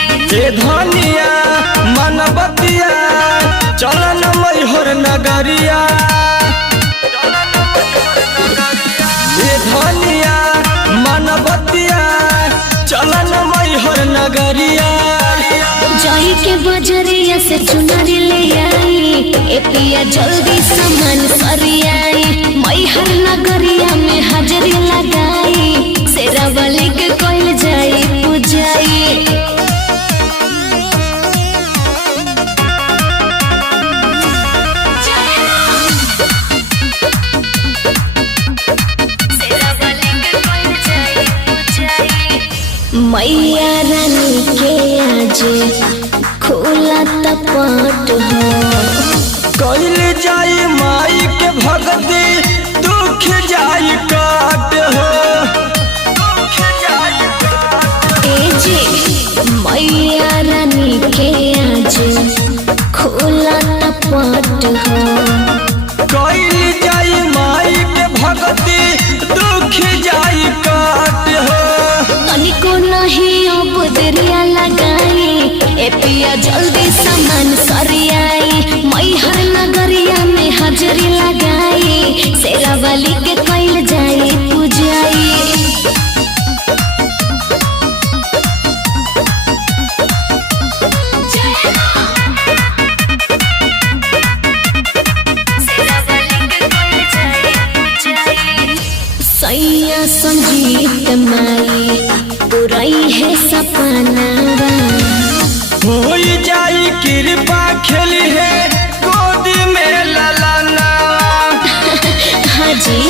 धनिया मनबतिया चलन मैहर नगरिया धनिया मनबतिया चलन मैहर नगरिया जाई के बजरिया से चुनरी ले आई ए पिया जल्दी सामान सरियाई मैहर नगरिया में हाजरी लगाई शेरावाली के कोइल जाई पूजाई मैया रानी के आज खुला तपट हो कइल जाई माई के भगती दुख जाई काट हो ए जी मैया रानी के आज खुला तपट हो कइल जाई माई के भगती दुख जाई काट हो तनिको नहीं अब देरिया लगाई ए पिया जल्दी सामान सरियाई मैहर नगरिया में हाजरी लगाई शेरावाली के कइल जाई पूजाई सैया संगीत माई पुरई है सपनावा हो जाई कृपा खेली है गोदी में ललना हाँ जी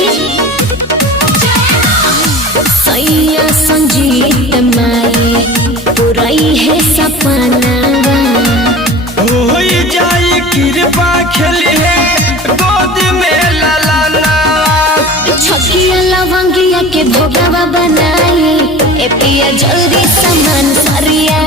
सैया संगीत माई पुरई है सपनावा हो जाई कृपा खेली है गोदी में ललना छकिया लवंगिया के भोगवा बनाई ए पिया जल्दी सामान सरिया